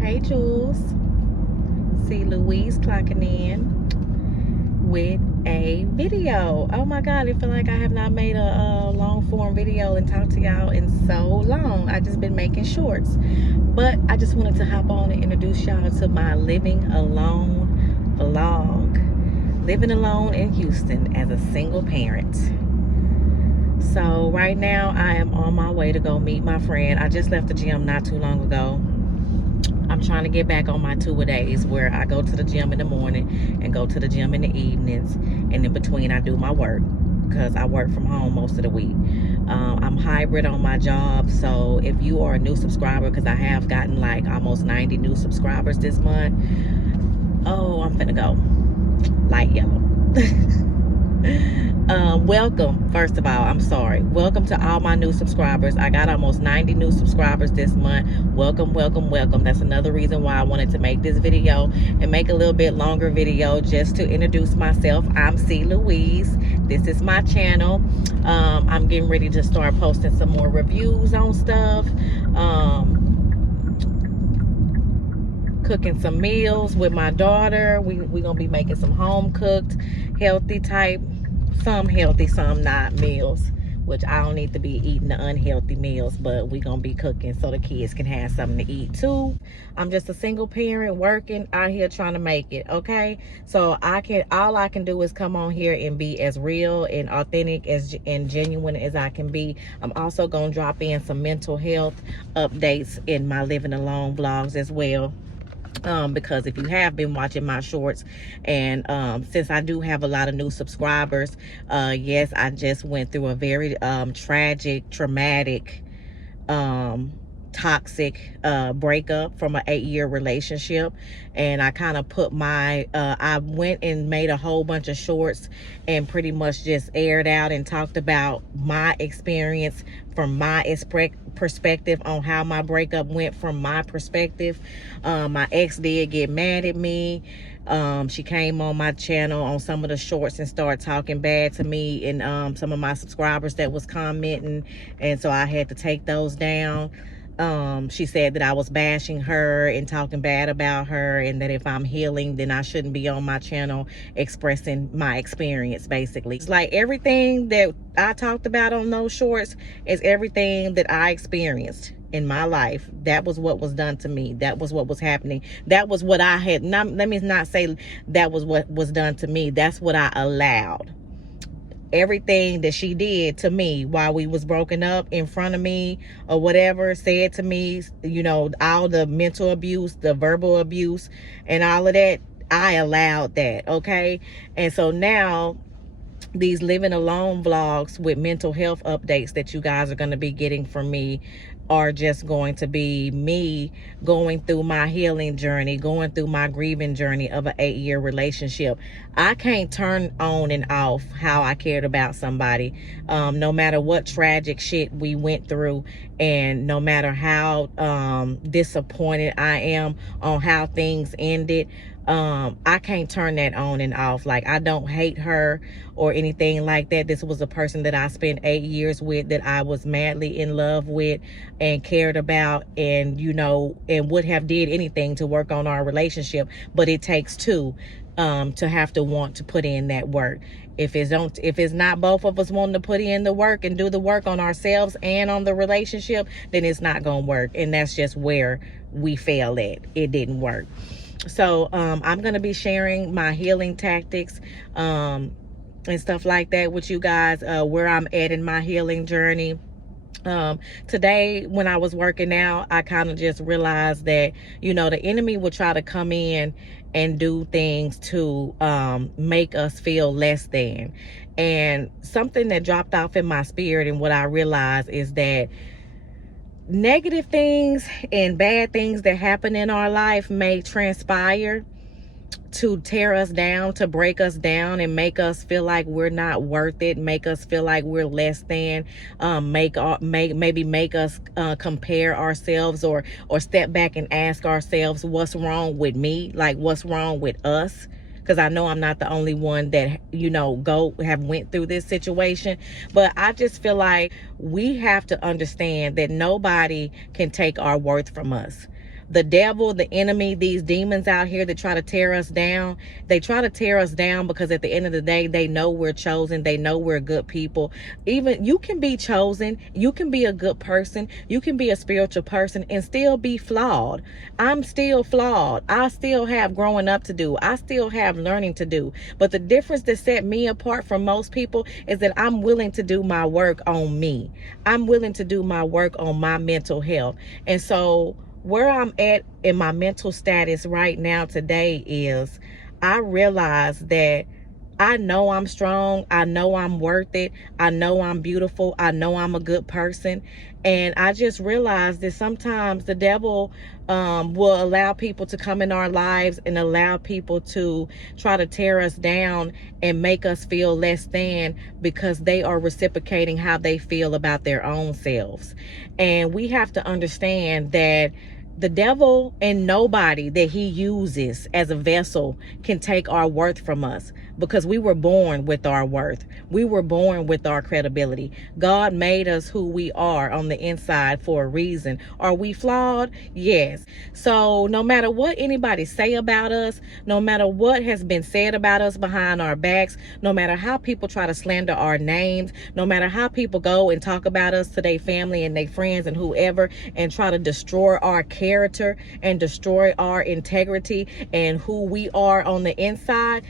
Hey Jules, see Louise clocking in with a video. Oh my god, I feel like I have not made a long form video and talked to y'all in so long. I just been making shorts, but I just wanted to hop on and introduce y'all to my living alone vlog. Living alone in Houston as a single parent. So right now I am on my way to go meet my friend. I just left the gym not too long ago. I'm trying to get back on my two-a-days where I go to the gym in the morning and go to the gym in the evenings, and in between I do my work because I work from home most of the week. I'm hybrid on my job, so if you are a new subscriber, because I have gotten like almost 90 new subscribers this month. Oh, I'm finna go light yellow. Welcome, first of all, I'm sorry. Welcome to all my new subscribers. I got almost 90 new subscribers this month. Welcome, welcome, welcome. That's another reason why I wanted to make this video and make a little bit longer video just to introduce myself. I'm Louise. This is my channel. I'm getting ready to start posting some more reviews on stuff. Cooking some meals with my daughter. We're gonna be making some home cooked, healthy type, some healthy, some not meals, which I don't need to be eating the unhealthy meals, but we're gonna be cooking so the kids can have something to eat too. I'm just a single parent working out here trying to make it, okay? So all I can do is come on here and be as real and authentic and genuine as I can be. I'm also gonna drop in some mental health updates in my living alone vlogs as well. Because if you have been watching my shorts, and since I do have a lot of new subscribers, yes, I just went through a very tragic, traumatic, toxic breakup from an 8-year relationship. And I kind of put my I went and made a whole bunch of shorts and pretty much just aired out and talked about my experience from my perspective on how my breakup went from my perspective. My ex did get mad at me. She came on my channel on some of the shorts and started talking bad to me and some of my subscribers that was commenting, and so I had to take those down. She said that I was bashing her and talking bad about her, and that if I'm healing, then I shouldn't be on my channel expressing my experience, basically. It's like everything that I talked about on those shorts is everything that I experienced in my life. That was what was done to me. That was what was happening. That was what I had. Let me not say that was what was done to me. That's what I allowed. Everything that she did to me while we was broken up, in front of me or whatever, said to me, you know, all the mental abuse, the verbal abuse and all of that, I allowed that, okay? And so now these living alone vlogs with mental health updates that you guys are going to be getting from me are just going to be me going through my healing journey, going through my grieving journey of an 8-year relationship. I can't turn on and off how I cared about somebody, no matter what tragic shit we went through, and no matter how disappointed I am on how things ended. I can't turn that on and off. Like, I don't hate her or anything like that. This was a person that I spent 8 years with, that I was madly in love with and cared about, and, you know, and would have did anything to work on our relationship. But it takes two to have to want to put in that work. If it's not both of us wanting to put in the work and do the work on ourselves and on the relationship, then it's not gonna work. And that's just where we fail at. It didn't work. So I'm going to be sharing my healing tactics and stuff like that with you guys, where I'm at in my healing journey. Today, when I was working out, I kind of just realized that, you know, the enemy will try to come in and do things to make us feel less than. And something that dropped off in my spirit, and what I realized, is that negative things and bad things that happen in our life may transpire to tear us down, to break us down, and make us feel like we're not worth it, make us feel like we're less than, maybe make us compare ourselves or step back and ask ourselves, what's wrong with me? Like, what's wrong with us? Because I know I'm not the only one that, you know, have went through this situation. But I just feel like we have to understand that nobody can take our worth from us. The devil, the enemy, these demons out here that try to tear us down, they try to tear us down because at the end of the day, they know we're chosen. They know we're good people. Even you can be chosen. You can be a good person. You can be a spiritual person and still be flawed. I'm still flawed. I still have growing up to do. I still have learning to do. But the difference that set me apart from most people is that I'm willing to do my work on me. I'm willing to do my work on my mental health. And so where I'm at in my mental status right now today is I realize that I know I'm strong. I know I'm worth it. I know I'm beautiful. I know I'm a good person. And I just realized that sometimes the devil will allow people to come in our lives and allow people to try to tear us down and make us feel less than because they are reciprocating how they feel about their own selves. And we have to understand that the devil and nobody that he uses as a vessel can take our worth from us because we were born with our worth. We were born with our credibility. God made us who we are on the inside for a reason. Are we flawed? Yes. So no matter what anybody say about us, no matter what has been said about us behind our backs, no matter how people try to slander our names, no matter how people go and talk about us to their family and their friends and whoever and try to destroy our character and destroy our integrity and who we are on the inside,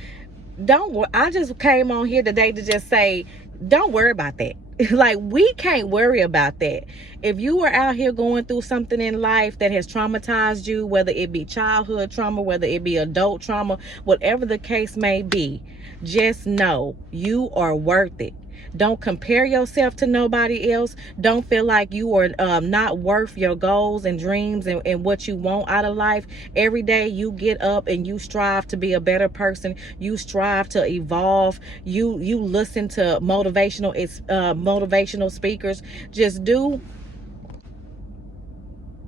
I just came on here today to just say, don't worry about that. Like, we can't worry about that. If you are out here going through something in life that has traumatized you, whether it be childhood trauma, whether it be adult trauma, whatever the case may be, just know you are worth it. Don't compare yourself to nobody else. Don't feel like you are not worth your goals and dreams and what you want out of life. Every day you get up and you strive to be a better person. You strive to evolve. You listen to motivational speakers. Just do.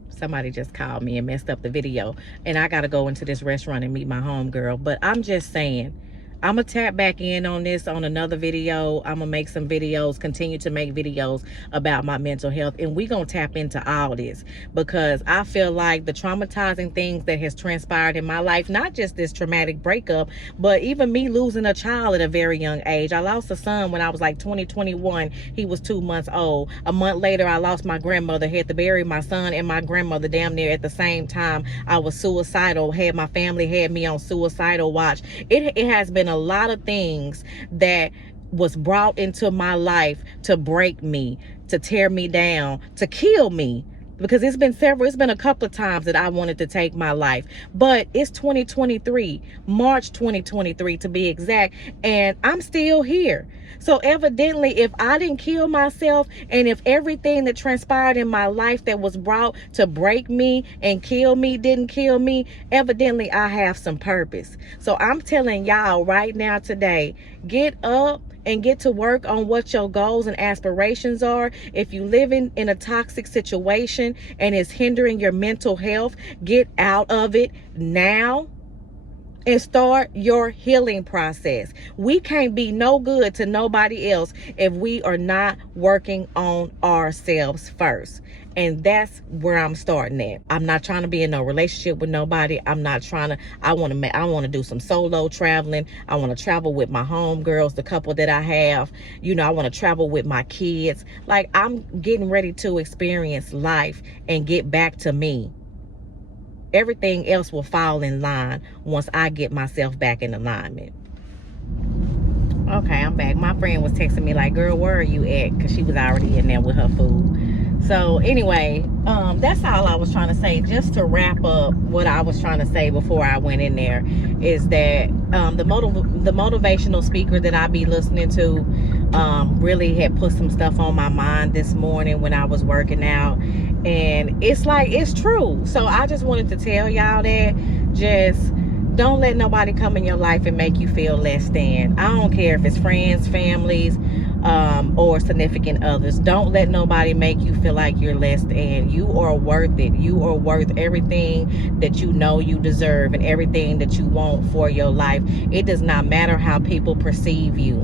Somebody just called me and messed up the video. And I got to go into this restaurant and meet my homegirl. But I'm just saying, I'm going to tap back in on this on another video. I'm going to make some videos, continue to make videos about my mental health. And we're going to tap into all this because I feel like the traumatizing things that has transpired in my life, not just this traumatic breakup, but even me losing a child at a very young age. I lost a son when I was like 21. He was 2 months old. A month later, I lost my grandmother. Had to bury my son and my grandmother damn near at the same time. I was suicidal. My family had me on suicidal watch. It has been a lot of things that was brought into my life to break me, to tear me down, to kill me. Because it's been a couple of times that I wanted to take my life. But it's 2023, March 2023 to be exact, and I'm still here. So evidently, if I didn't kill myself, and if everything that transpired in my life that was brought to break me and kill me didn't kill me, evidently I have some purpose. So I'm telling y'all right now today, get up and get to work on what your goals and aspirations are. If you live in a toxic situation and it's hindering your mental health, get out of it now and start your healing process. We can't be no good to nobody else if we are not working on ourselves first. And that's where I'm starting at. I'm not trying to be in no relationship with nobody. I want to do some solo traveling. I want to travel with my homegirls, the couple that I have. I want to travel with my kids. Like, I'm getting ready to experience life and get back to me. Everything else will fall in line once I get myself back in alignment. Okay, I'm back. My friend was texting me like, girl, where are you at? Because she was already in there with her food. So anyway, that's all I was trying to say. Just to wrap up what I was trying to say before I went in there is that the motivational speaker that I be listening to really had put some stuff on my mind this morning when I was working out. And it's like, it's true. So I just wanted to tell y'all that just don't let nobody come in your life and make you feel less than. I don't care if it's friends, families, or significant others. Don't let nobody make you feel like you're less than. You are worth it. You are worth everything that you know you deserve and everything that you want for your life. It does not matter how people perceive you.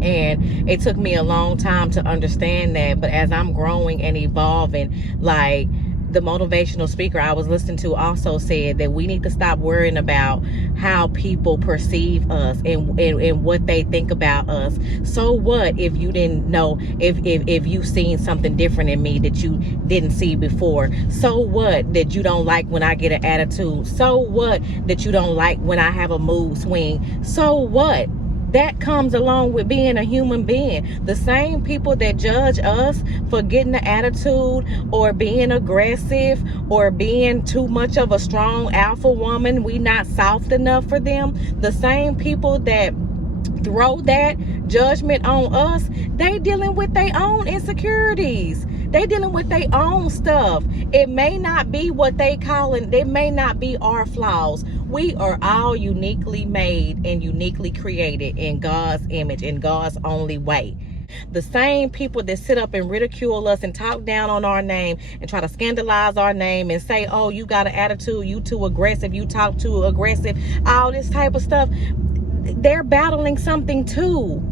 And it took me a long time to understand that, but as I'm growing and evolving, like, the motivational speaker I was listening to also said that we need to stop worrying about how people perceive us and what they think about us. So what if you didn't know, if you seen something different in me that you didn't see before? So what that you don't like when I get an attitude? So what that you don't like when I have a mood swing? So what? That comes along with being a human being. The same people that judge us for getting the attitude or being aggressive or being too much of a strong alpha woman, we not soft enough for them. The same people that throw that judgment on us, they dealing with their own insecurities. They dealing with their own stuff. It may not be what they calling, they may not be our flaws. We are all uniquely made and uniquely created in God's image, in God's only way. The same people that sit up and ridicule us and talk down on our name and try to scandalize our name and say, oh, you got an attitude, you too aggressive, you talk too aggressive, all this type of stuff, they're battling something too.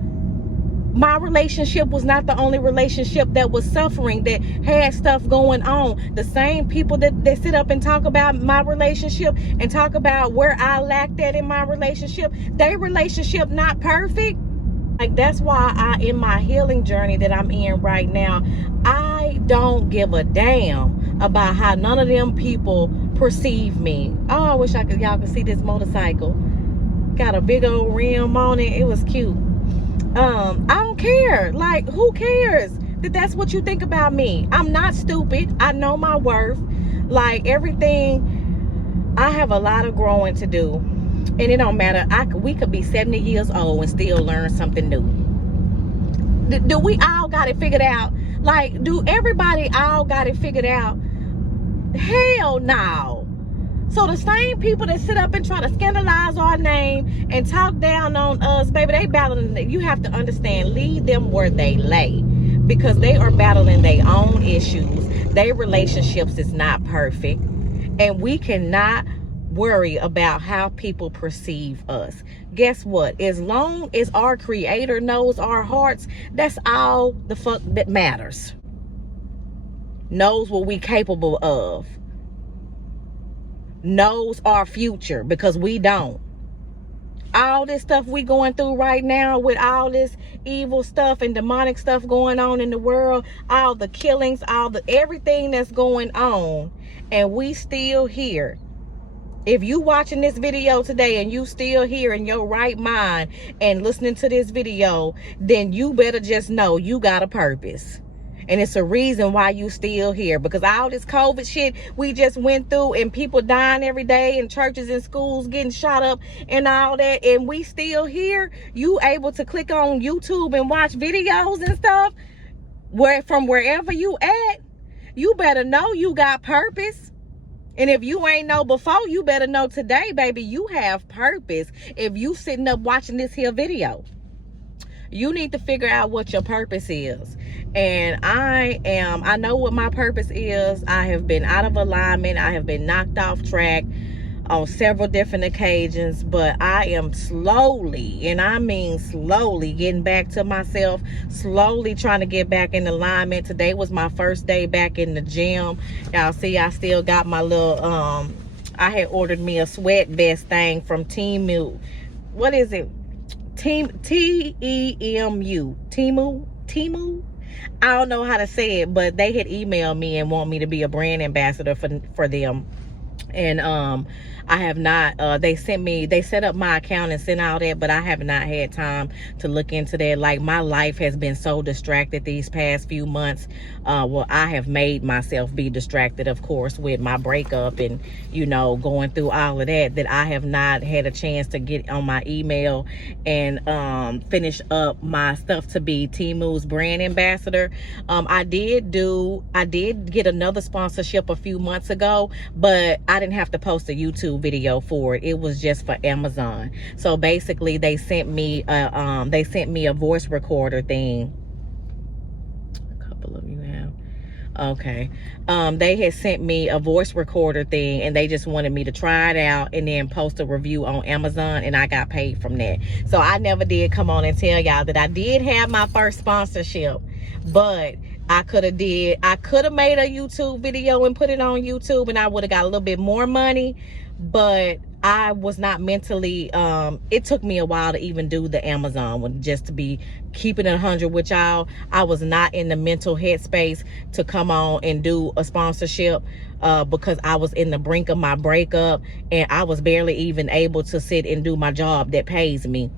My relationship was not the only relationship that was suffering, that had stuff going on. The same people that sit up and talk about my relationship and talk about where I lacked at in my relationship, their relationship not perfect. Like, that's why in my healing journey that I'm in right now, I don't give a damn about how none of them people perceive me. Oh, I wish y'all could see this motorcycle. Got a big old rim on it. It was cute. I don't care. Like, who cares that that's what you think about me? I'm not stupid. I know my worth. Like, everything, I have a lot of growing to do, and it don't matter. We could be 70 years old and still learn something new. Do we all got it figured out? Like, do everybody all got it figured out? Hell no. So the same people that sit up and try to scandalize our name and talk down on us, baby, they battling. You have to understand, leave them where they lay, because they are battling their own issues. Their relationships is not perfect, and we cannot worry about how people perceive us. Guess what? As long as our Creator knows our hearts, that's all the fuck that matters. Knows what we capable of. Knows our future, because we don't. All this stuff we going through right now, with all this evil stuff and demonic stuff going on in the world, all the killings, everything that's going on, and we still here. If you watching this video today and you still here in your right mind and listening to this video, then you better just know you got a purpose. And it's a reason why you still here, because all this COVID shit we just went through, and people dying every day, and churches and schools getting shot up and all that, and we still here. You able to click on YouTube and watch videos and stuff from wherever you at. You better know you got purpose. And if you ain't know before, you better know today, baby, you have purpose. If you sitting up watching this here video, you need to figure out what your purpose is. And I know what my purpose is. I have been out of alignment. I have been knocked off track on several different occasions, but I am slowly, and I mean slowly, getting back to myself, slowly trying to get back in alignment. Today was my first day back in the gym. Y'all see, I still got my little, I had ordered me a sweat vest thing from Temu. What is it? Temu. I don't know how to say it, but they had emailed me and want me to be a brand ambassador for them. And I have not, they set up my account and sent all that, but I have not had time to look into that. Like, my life has been so distracted these past few months. Well, I have made myself be distracted, of course, with my breakup and, you know, going through all of that I have not had a chance to get on my email and finish up my stuff to be Temu's brand ambassador. I did get another sponsorship a few months ago, but I didn't have to post a YouTube video for it. It was just for Amazon. So basically, they sent me a voice recorder thing. A couple of you have. Okay. They had sent me a voice recorder thing, and they just wanted me to try it out and then post a review on Amazon, and I got paid from that. So I never did come on and tell y'all that I did have my first sponsorship, but I could have made a YouTube video and put it on YouTube, and I would have got a little bit more money, but I was not mentally, it took me a while to even do the Amazon one, just to be keeping it 100 with y'all. I was not in the mental headspace to come on and do a sponsorship, because I was in the brink of my breakup, and I was barely even able to sit and do my job that pays me,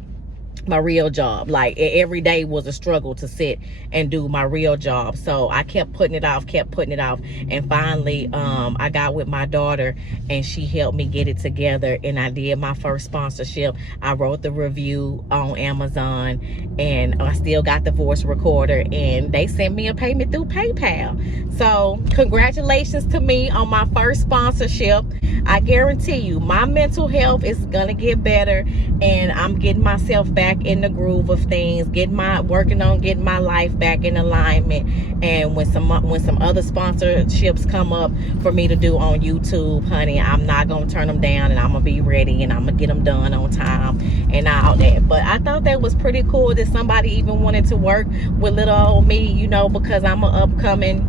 my real job. Like, every day was a struggle to sit and do my real job. So I kept putting it off, and finally I got with my daughter, and she helped me get it together, and I did my first sponsorship. I wrote the review on Amazon, and I still got the voice recorder, and they sent me a payment through PayPal. So congratulations to me on my first sponsorship. I guarantee you my mental health is gonna get better, and I'm getting myself back in the groove of things, working on getting my life back in alignment. And when some other sponsorships come up for me to do on YouTube, honey, I'm not gonna turn them down, and I'm gonna be ready, and I'm gonna get them done on time and all that. But I thought that was pretty cool that somebody even wanted to work with little old me, you know, because I'm an upcoming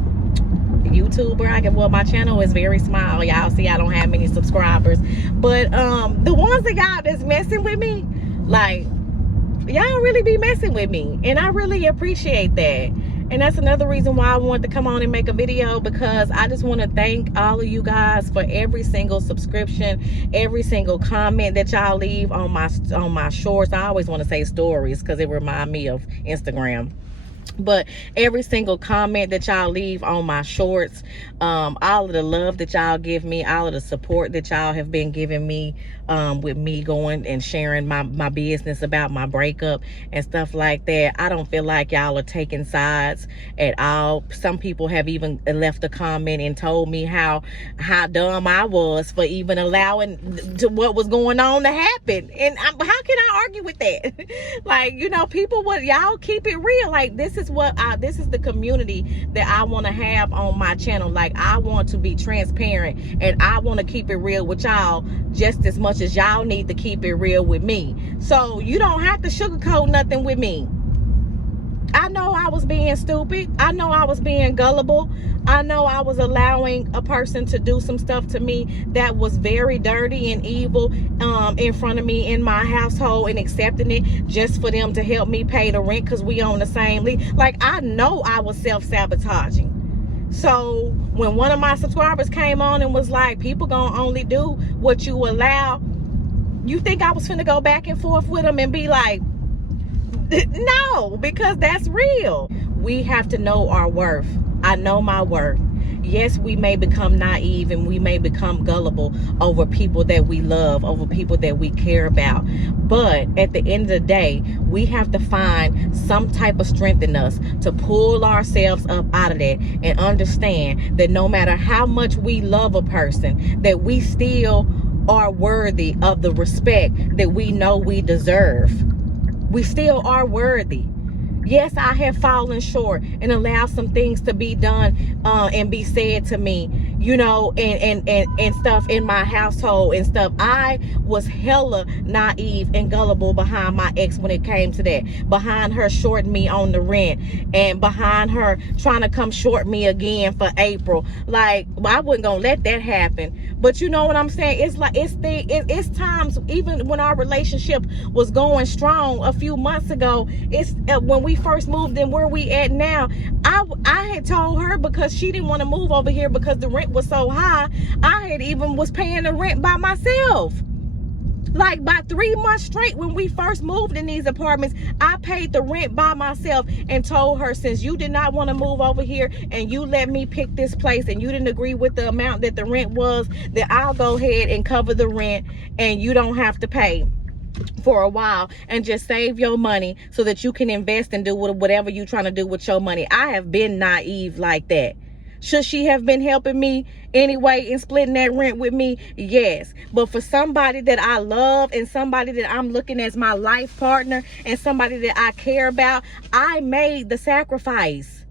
YouTuber. Well, my channel is very small, y'all see. I don't have many subscribers, but the ones that y'all that's messing with me, like, y'all really be messing with me, and I really appreciate that. And that's another reason why I wanted to come on and make a video, because I just want to thank all of you guys for every single subscription, every single comment that y'all leave on my shorts. I always want to say stories because it reminds me of Instagram. But every single comment that y'all leave on my shorts, all of the love that y'all give me, all of the support that y'all have been giving me, with me going and sharing my business about my breakup and stuff like that. I don't feel like y'all are taking sides at all. Some people have even left a comment and told me how dumb I was for even allowing what was going on to happen. And how can I argue with that? Like, you know, people would, y'all keep it real. Like, this is the community that I want to have on my channel. Like, I want to be transparent, and I want to keep it real with y'all just as much as y'all need to keep it real with me. So you don't have to sugarcoat nothing with me. I know I was being stupid. I know I was being gullible. I know I was allowing a person to do some stuff to me that was very dirty and evil in front of me in my household, and accepting it just for them to help me pay the rent because we on the same lease. Like, I know I was self-sabotaging. So when one of my subscribers came on and was like, people gonna only do what you allow, you think I was finna go back and forth with them and be like, no, because that's real. We have to know our worth. I know my worth. Yes, we may become naive, and we may become gullible over people that we love, over people that we care about. But at the end of the day, we have to find some type of strength in us to pull ourselves up out of that, and understand that no matter how much we love a person, that we still are worthy of the respect that we know we deserve. We still are worthy. Yes, I have fallen short and allowed some things to be done and be said to me, you know, and stuff in my household and stuff. I was hella naive and gullible behind my ex when it came to that. Behind her shorting me on the rent, and behind her trying to come short me again for April. Like, I wasn't gonna let that happen. But you know what I'm saying? It's like, it's times, even when our relationship was going strong a few months ago, it's when we first moved and where we at now, I had told her, because she didn't want to move over here because the rent was so high, I had even was paying the rent by myself. Like, by 3 months straight when we first moved in these apartments, I paid the rent by myself, and told her, since you did not want to move over here and you let me pick this place and you didn't agree with the amount that the rent was, that I'll go ahead and cover the rent, and you don't have to pay for a while, and just save your money so that you can invest and do whatever you're trying to do with your money. I have been naive like that. Should she have been helping me anyway and splitting that rent with me? Yes. But for somebody that I love, and somebody that I'm looking as my life partner, and somebody that I care about, I made the sacrifice.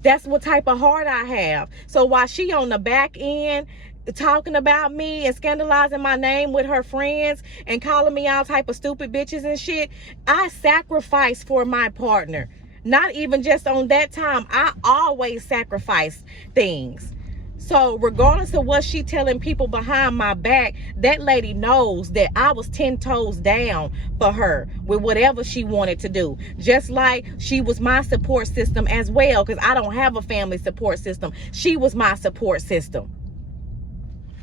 That's what type of heart I have. So while she on the back end talking about me and scandalizing my name with her friends and calling me all type of stupid bitches and shit, I sacrificed for my partner. Not even just on that time. I always sacrifice things. So regardless of what she telling people behind my back, that lady knows that I was 10 toes down for her with whatever she wanted to do. Just like she was my support system as well, because I don't have a family support system. She was my support system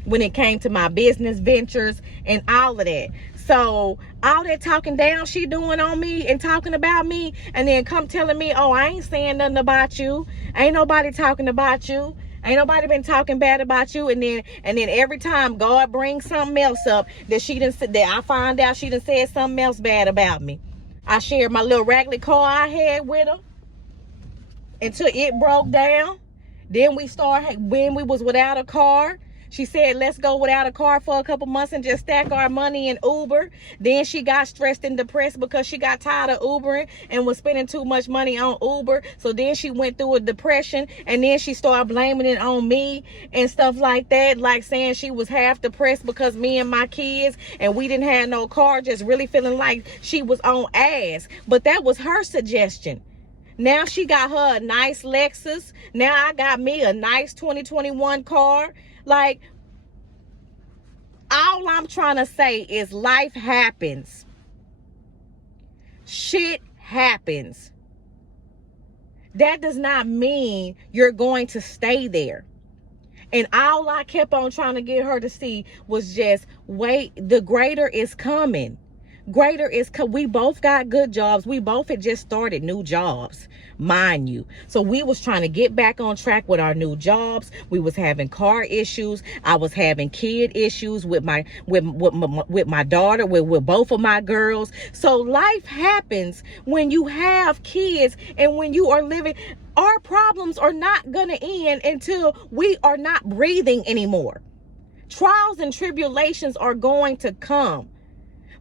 when it came to my business ventures and all of that. So all that talking down she doing on me and talking about me, and then come telling me, oh, I ain't saying nothing about you. Ain't nobody talking about you. Ain't nobody been talking bad about you. And then every time God brings something else up that I find out she done said something else bad about me. I shared my little raggedy car I had with her until it broke down. Then when we was without a car, she said, let's go without a car for a couple months and just stack our money in Uber. Then she got stressed and depressed because she got tired of Ubering and was spending too much money on Uber. So then she went through a depression, and then she started blaming it on me and stuff like that, like saying she was half depressed because me and my kids and we didn't have no car, just really feeling like she was on ass. But that was her suggestion. Now she got her a nice Lexus. Now I got me a nice 2021 car. Like, all I'm trying to say is life happens. Shit happens. That does not mean you're going to stay there. And all I kept on trying to get her to see was just, wait, the greater is coming. We both got good jobs. We both had just started new jobs, mind you. So we was trying to get back on track with our new jobs. We was having car issues. I was having kid issues with my daughter, with both of my girls. So life happens when you have kids and when you are living. Our problems are not gonna end until we are not breathing anymore. Trials and tribulations are going to come.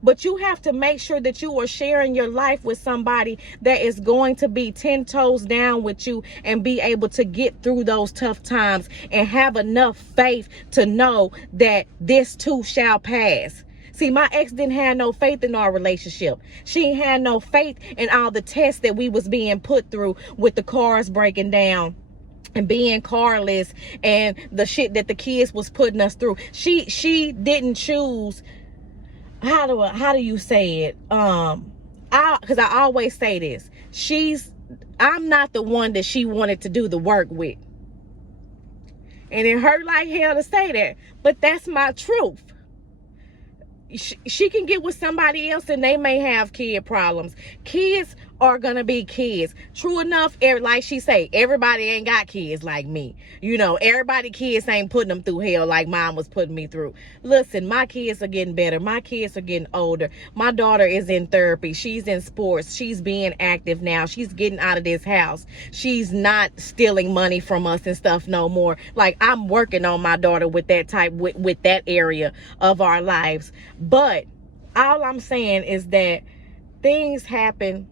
But you have to make sure that you are sharing your life with somebody that is going to be 10 toes down with you and be able to get through those tough times and have enough faith to know that this too shall pass. See, my ex didn't have no faith in our relationship. She had no faith in all the tests that we was being put through with the cars breaking down and being carless and the shit that the kids was putting us through. She didn't choose. How do you say it? Because I always say this. I'm not the one that she wanted to do the work with. And it hurt like hell to say that, but that's my truth. She can get with somebody else and they may have kid problems. Kids are gonna be kids. True enough, like she say, everybody ain't got kids like me. You know, everybody kids ain't putting them through hell like mine was putting me through. Listen, my kids are getting better. My kids are getting older. My daughter is in therapy. She's in sports. She's being active now. She's getting out of this house. She's not stealing money from us and stuff no more. Like, I'm working on my daughter with that with that area of our lives. But all I'm saying is that things happen.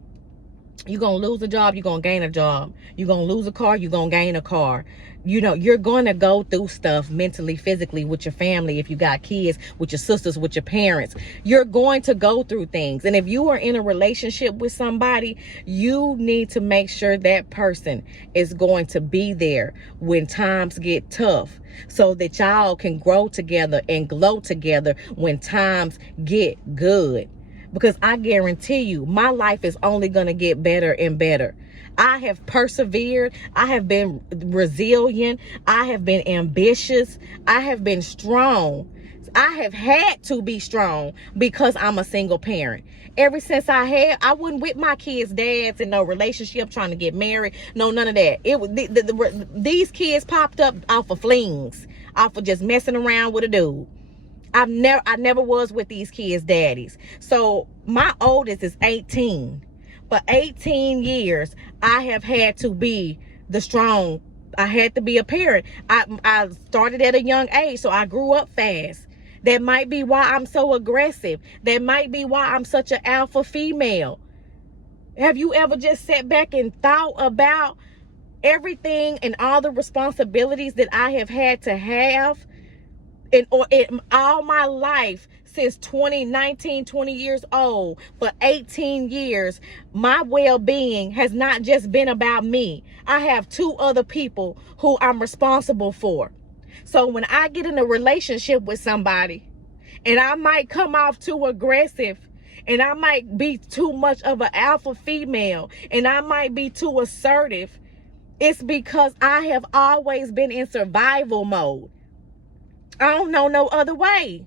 You're going to lose a job, you're going to gain a job. You're going to lose a car, you're going to gain a car. You know, you're going to go through stuff mentally, physically, with your family. If you got kids, with your sisters, with your parents, you're going to go through things. And if you are in a relationship with somebody, you need to make sure that person is going to be there when times get tough, so that y'all can grow together and glow together when times get good. Because I guarantee you, my life is only going to get better and better. I have persevered. I have been resilient. I have been ambitious. I have been strong. I have had to be strong because I'm a single parent. Ever since I wasn't with my kids' dads in no relationship, trying to get married. No, none of that. These kids popped up off of flings, off of just messing around with a dude. I never was with these kids' daddies. So my oldest is 18. For 18 years, I have had to be the strong. I had to be a parent. I started at a young age, so I grew up fast. That might be why I'm so aggressive. That might be why I'm such an alpha female. Have you ever just sat back and thought about everything and all the responsibilities that I have had to have in all my life, since 20 years old, for 18 years, my well-being has not just been about me. I have 2 other people who I'm responsible for. So when I get in a relationship with somebody, and I might come off too aggressive, and I might be too much of an alpha female, and I might be too assertive, it's because I have always been in survival mode. I don't know no other way.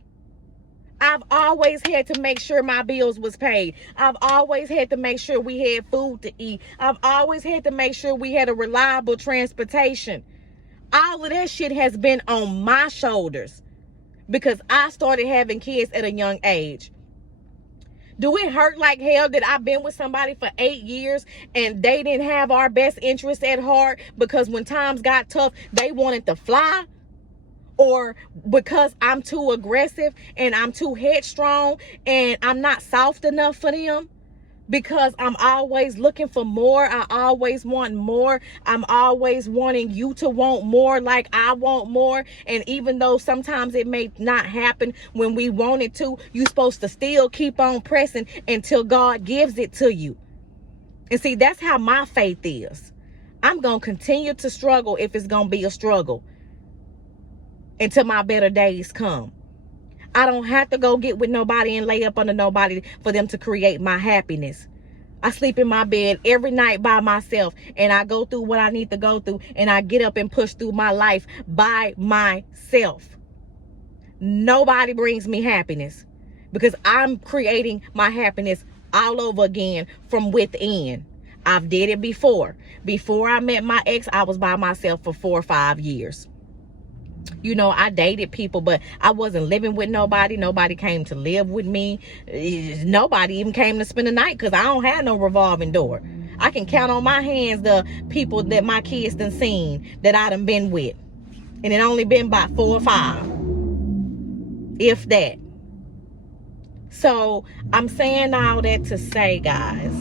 I've always had to make sure my bills was paid. I've always had to make sure we had food to eat. I've always had to make sure we had a reliable transportation. All of that shit has been on my shoulders because I started having kids at a young age. Do it hurt like hell that I've been with somebody for 8 years and they didn't have our best interests at heart because when times got tough, they wanted to fly? Or because I'm too aggressive and I'm too headstrong and I'm not soft enough for them? Because I'm always looking for more. I always want more. I'm always wanting you to want more like I want more. And even though sometimes it may not happen when we want it to, you're supposed to still keep on pressing until God gives it to you. And see, that's how my faith is. I'm going to continue to struggle if it's going to be a struggle until my better days come. I don't have to go get with nobody and lay up under nobody for them to create my happiness. I sleep in my bed every night by myself, and I go through what I need to go through, and I get up and push through my life by myself. Nobody brings me happiness because I'm creating my happiness all over again from within. I've did it before. Before I met my ex, I was by myself for 4 or 5 years. You know, I dated people, but I wasn't living with nobody. Nobody came to live with me. Nobody even came to spend the night because I don't have no revolving door. I can count on my hands the people that my kids done seen that I done been with. And it only been about 4 or 5. If that. So I'm saying all that to say, guys,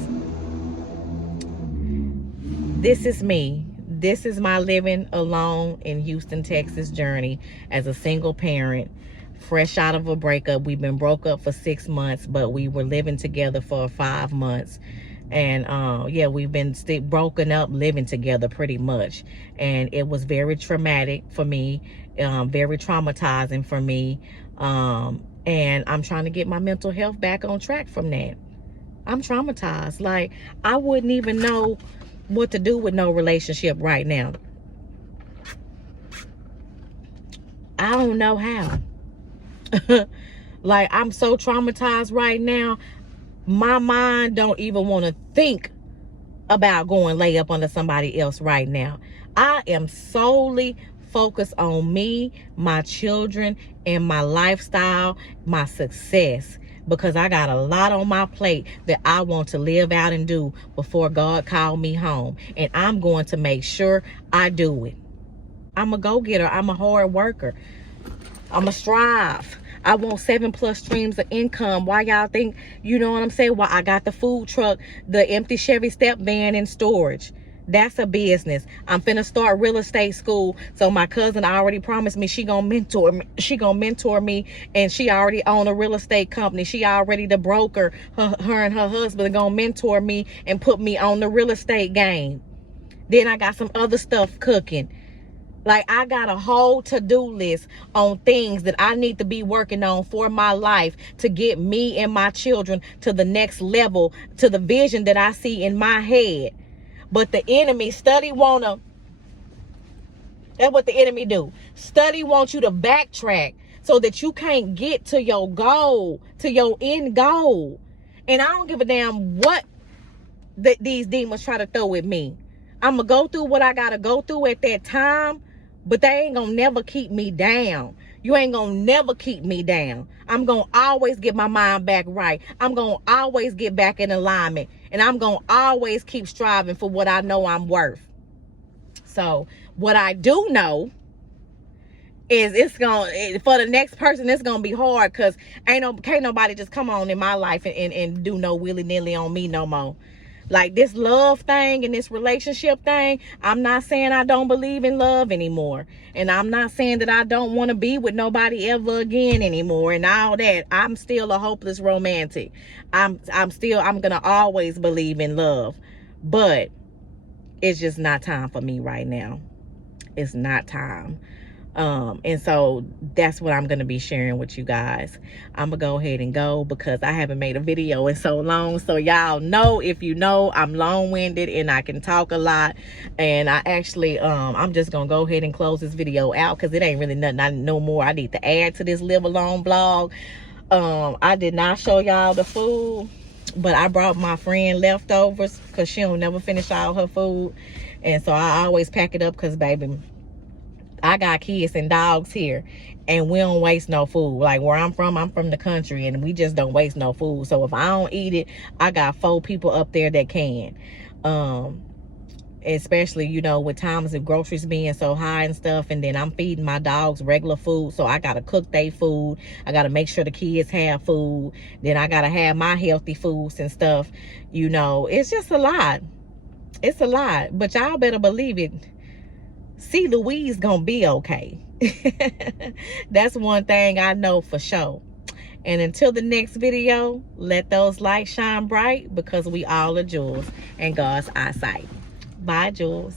this is me. This is my living alone in Houston, Texas journey as a single parent, fresh out of a breakup. We've been broke up for 6 months, but we were living together for 5 months. And yeah, we've been broken up, living together pretty much. And it was very traumatic for me, very traumatizing for me. And I'm trying to get my mental health back on track from that. I'm traumatized. Like, I wouldn't even know what to do with no relationship right now. I don't know how. Like, I'm so traumatized right now. My mind don't even want to think about going lay up under somebody else right now. I am solely focused on me, my children, and my lifestyle, my success. Because I got a lot on my plate that I want to live out and do before God called me home. And I'm going to make sure I do it. I'm a go-getter. I'm a hard worker. I'm a strive. I want 7+ streams of income. Why y'all think, you know what I'm saying? Why I got the food truck, the empty Chevy step van in storage. That's a business. I'm finna start real estate school. So my cousin already promised me she gonna mentor me. She gonna mentor me, and she already own a real estate company. She already the broker. Her and her husband are gonna mentor me and put me on the real estate game. Then I got some other stuff cooking. Like, I got a whole to-do list on things that I need to be working on for my life to get me and my children to the next level, to the vision that I see in my head. But the enemy study wanna, that's what the enemy do. Study wants you to backtrack so that you can't get to your goal, to your end goal. And I don't give a damn what these demons try to throw at me. I'm gonna go through what I gotta go through at that time, but they ain't gonna never keep me down. You ain't gonna never keep me down. I'm gonna always get my mind back right. I'm gonna always get back in alignment. And I'm gonna always keep striving for what I know I'm worth. So what I do know is it's gonna, for the next person, it's gonna be hard because can't nobody just come on in my life and do no willy-nilly on me no more. Like this love thing and this relationship thing, I'm not saying I don't believe in love anymore. And I'm not saying that I don't want to be with nobody ever again anymore and all that. I'm still a hopeless romantic. I'm gonna always believe in love. But it's just not time for me right now. It's not time. And so that's what I'm going to be sharing with you guys. I'm gonna go ahead and go because I haven't made a video in so long. So y'all know, if you know, I'm long-winded and I can talk a lot. And I actually, I'm just gonna go ahead and close this video out because it ain't really nothing no more I need to add to this live alone vlog. I did not show y'all the food, but I brought my friend leftovers because she don't never finish all her food. And so I always pack it up because, baby, I got kids and dogs here and we don't waste no food. Like where I'm from the country and we just don't waste no food. So if I don't eat it, I got 4 people up there that can. Especially, you know, with times of groceries being so high and stuff, and then I'm feeding my dogs regular food, so I gotta cook their food. I gotta make sure the kids have food. Then I gotta have my healthy foods and stuff. You know, it's just a lot. It's a lot, but y'all better believe it. See, Louise gonna be okay. That's one thing I know for sure. And until the next video, let those lights shine bright because we all are jewels in God's eyesight. Bye, jewels.